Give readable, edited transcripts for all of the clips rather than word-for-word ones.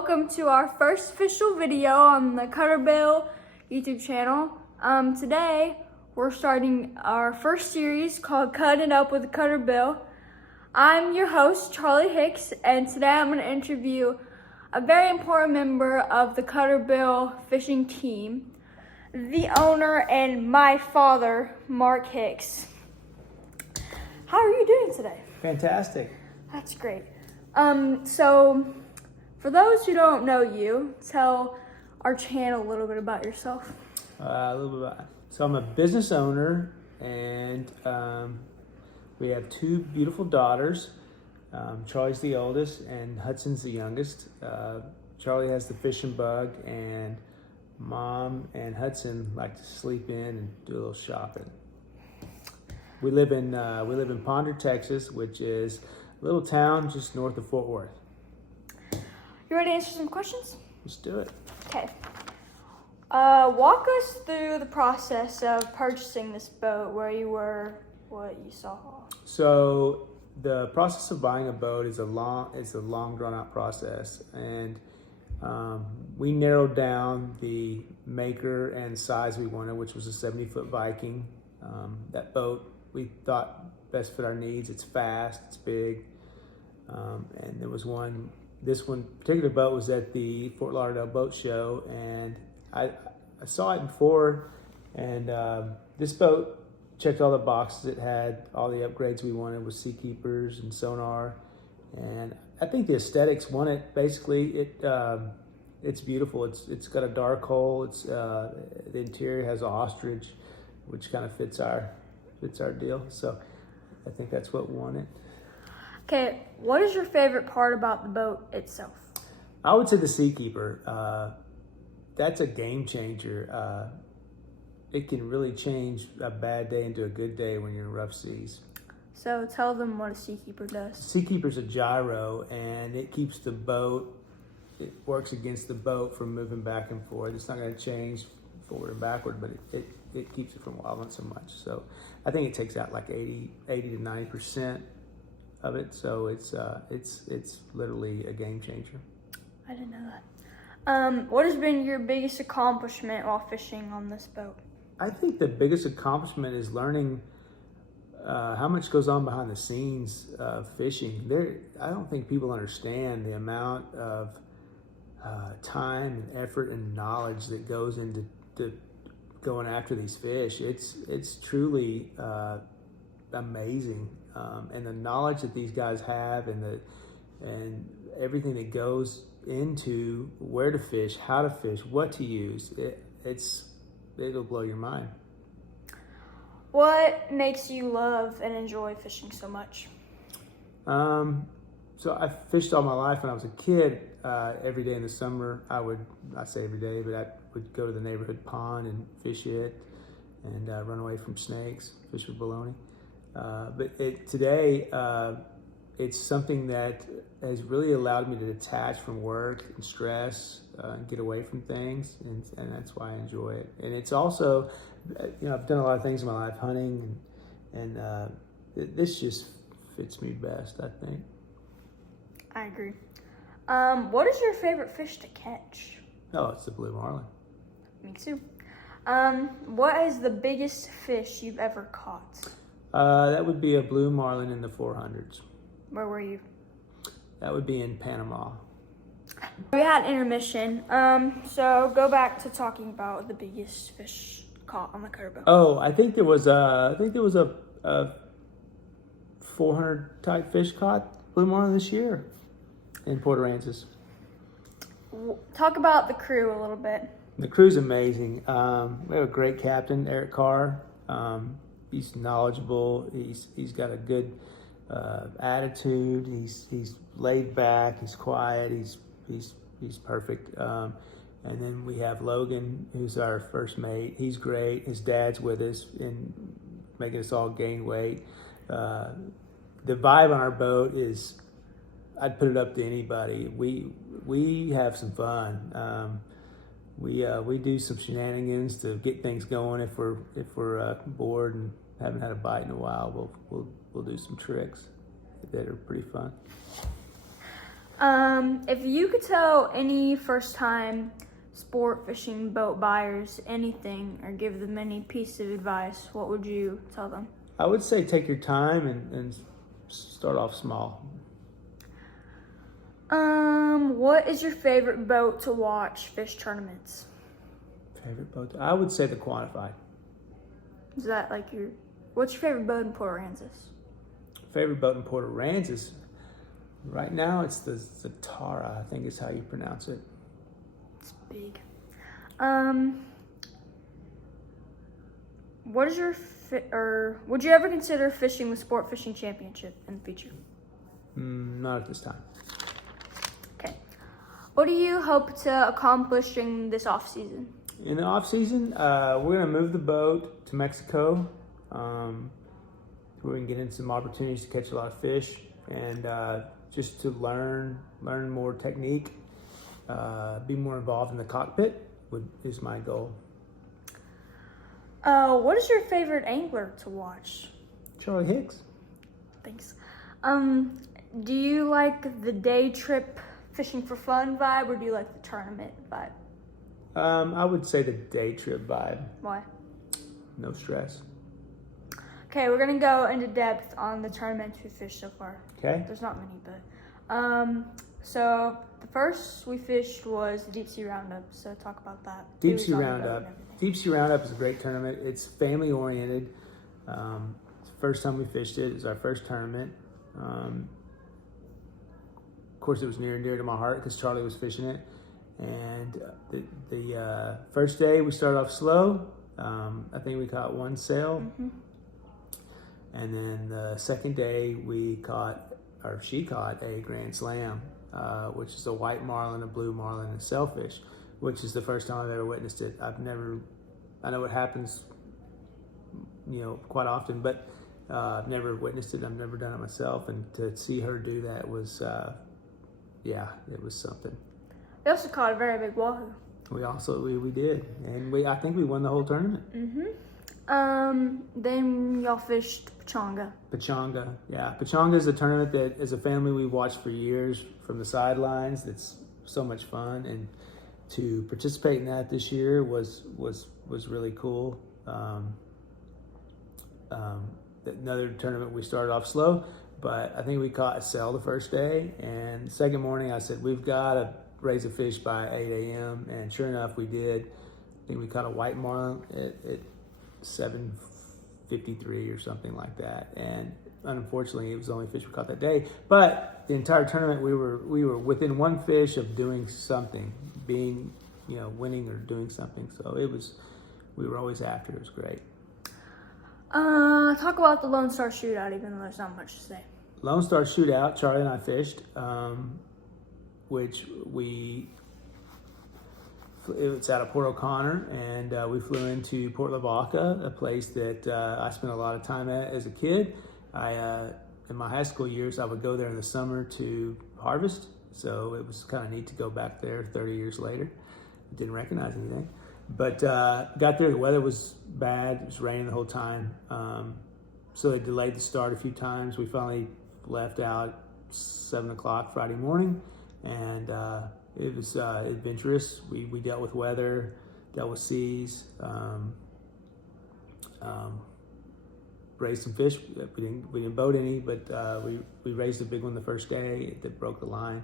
welcome to our first official video on the Cutterbill YouTube channel. Today we're starting our first series called Cutting Up with Cutterbill. I'm your host, Charlie Hicks, and today I'm going to interview a very important member of the Cutterbill fishing team, the owner and my father, Mark Hicks. How are you doing today? Fantastic. That's great. So for those who don't know you, tell our channel a little bit about yourself. So I'm a business owner, and we have two beautiful daughters. Charlie's the oldest, and Hudson's the youngest. Charlie has the fishing bug, and Mom and Hudson like to sleep in and do a little shopping. We live in Ponder, Texas, which is a little town just north of Fort Worth. You ready to answer some questions? Let's do it. Okay. Walk us through the process of purchasing this boat, where you were, what you saw. So the process of buying a boat is a long drawn out process, and we narrowed down the maker and size we wanted, which was a 70-foot Viking. That boat we thought best fit our needs. It's fast, it's big, and there was this one particular boat was at the Fort Lauderdale Boat Show, and I saw it before, and this boat checked all the boxes. It had all the upgrades we wanted with sea keepers and sonar, and I think the aesthetics won it. Basically, it's beautiful. It's got a dark hull. The interior has an ostrich, which kind of fits our deal. So I think that's what won it. Okay, what is your favorite part about the boat itself? I would say the sea keeper. That's a game changer. It can really change a bad day into a good day when you're in rough seas. So tell them what a sea keeper does. Sea keeper's a gyro, and it keeps the boat, it works against the boat from moving back and forth. It's not going to change forward and backward, but it keeps it from wobbling so much. So I think it takes out like 80 to 90% of it. So it's literally a game changer. I didn't know that. What has been your biggest accomplishment while fishing on this boat? I think the biggest accomplishment is learning how much goes on behind the scenes of fishing. I don't think people understand the amount of time and effort and knowledge that goes into going after these fish. It's truly amazing, and the knowledge that these guys have, and everything that goes into where to fish, how to fish, what to use. It'll blow your mind. What makes you love and enjoy fishing so much? So I fished all my life. When I was a kid, every day in the summer, I say every day, but I would go to the neighborhood pond and fish it, and run away from snakes, fish for bologna. But today, it's something that has really allowed me to detach from work and stress, and get away from things, and that's why I enjoy it. And it's also, I've done a lot of things in my life, hunting, and this just fits me best, I think. I agree. What is your favorite fish to catch? Oh, it's the blue marlin. Me too. What is the biggest fish you've ever caught? That would be a blue marlin in the 400s. Where were you? That would be in Panama. We had intermission. So go back to talking about the biggest fish caught on the Cutterbill. Oh, I think there was a 400 type fish caught blue marlin this year in Port Aransas. Talk about the crew a little bit. The crew's amazing. We have a great captain, Eric Carr. He's knowledgeable. He's got a good attitude. He's laid back. He's quiet. He's perfect. And then we have Logan, who's our first mate. He's great. His dad's with us and making us all gain weight. The vibe on our boat is, I'd put it up to anybody. We have some fun. We do some shenanigans to get things going. If we're bored and haven't had a bite in a while, we'll do some tricks that are pretty fun. If you could tell any first-time sport fishing boat buyers anything or give them any piece of advice, what would you tell them? I would say take your time and start off small. What is your favorite boat to watch fish tournaments? Favorite boat? I would say the Quantified. Is that like what's your favorite boat in Port Aransas? Favorite boat in Port Aransas? Right now it's the Zatara, I think is how you pronounce it. It's big. What is your would you ever consider fishing the Sportfishing Championship in the future? Not at this time. Okay. What do you hope to accomplish in this off season? In the off season, we're gonna move the boat to Mexico. We're gonna get in some opportunities to catch a lot of fish and just to learn more technique, be more involved in the cockpit is my goal. What is your favorite angler to watch? Charlie Hicks. Thanks. Do you like the day trip fishing for fun vibe, or do you like the tournament vibe? I would say the day trip vibe. Why? No stress. Okay, we're gonna go into depth on the tournaments we fished so far. Okay. There's not many, but so the first we fished was the Deep Sea Roundup. So talk about that. Deep Sea Roundup. Deep Sea Roundup is a great tournament. It's family oriented. It's the first time we fished it. It's our first tournament. Of course, it was near and dear to my heart because Charlie was fishing it. And the first day we started off slow. I think we caught one sail. Mm-hmm. And then the second day she caught a Grand Slam, which is a white marlin, a blue marlin, and a sailfish, which is the first time I've ever witnessed it. I know it happens, quite often, but I've never witnessed it. I've never done it myself. And to see her do that was, it was something. We also caught a very big wahoo. We did. And I think we won the whole tournament. Mm-hmm. Then y'all fished Pechanga. Pechanga, yeah. Pechanga is a tournament that, as a family, we watched for years from the sidelines. It's so much fun, and to participate in that this year was really cool. Another tournament we started off slow, but I think we caught a sail the first day, and the second morning I said we've got to raise a fish by 8 a.m. and sure enough we did. I think we caught a white marlin at 7:53 or something like that, and unfortunately it was the only fish we caught that day. But the entire tournament we were within one fish of doing something, being winning or doing something. So we were always after. It was great. Talk about the Lone Star Shootout, even though there's not much to say. Lone Star Shootout, Charlie and I fished, which it's out of Port O'Connor, and we flew into Port Lavaca, a place that I spent a lot of time at as a kid. In my high school years, I would go there in the summer to harvest, so it was kind of neat to go back there 30 years later. Didn't recognize anything, but got there, the weather was bad, it was raining the whole time, so they delayed the start a few times. We finally left out 7 o'clock Friday morning, and it was adventurous. We dealt with weather, dealt with seas, raised some fish. We didn't boat any, but we raised a big one the first day that broke the line.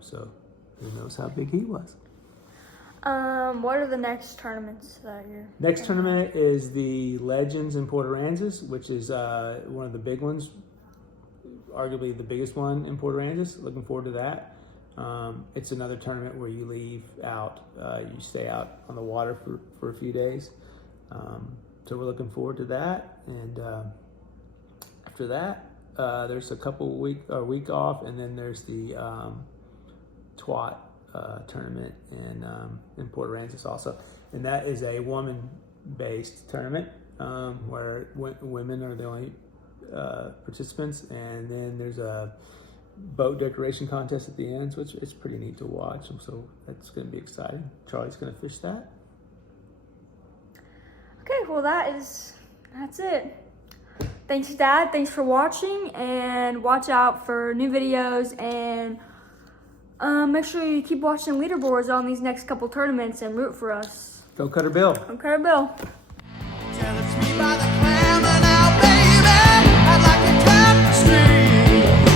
So who knows how big he was. What are the next tournaments that you're... Next tournament is the Legends in Port Aransas, which is one of the big ones, arguably the biggest one in Port Aransas. Looking forward to that. It's another tournament where you leave out, you stay out on the water for a few days. So we're looking forward to that. And after that, there's a week off, and then there's the TWAT tournament in Port Aransas also. And that is a woman-based tournament where women are the only participants. And then there's a boat decoration contest at the end, which it's pretty neat to watch. So that's going to be exciting. Charlie's going to fish that. Okay, well that's it. Thanks, Dad. Thanks for watching, and watch out for new videos and Make sure you keep watching leaderboards on these next couple tournaments and root for us. Go Cutter Bill. Go Cutter Bill. Tell it's me by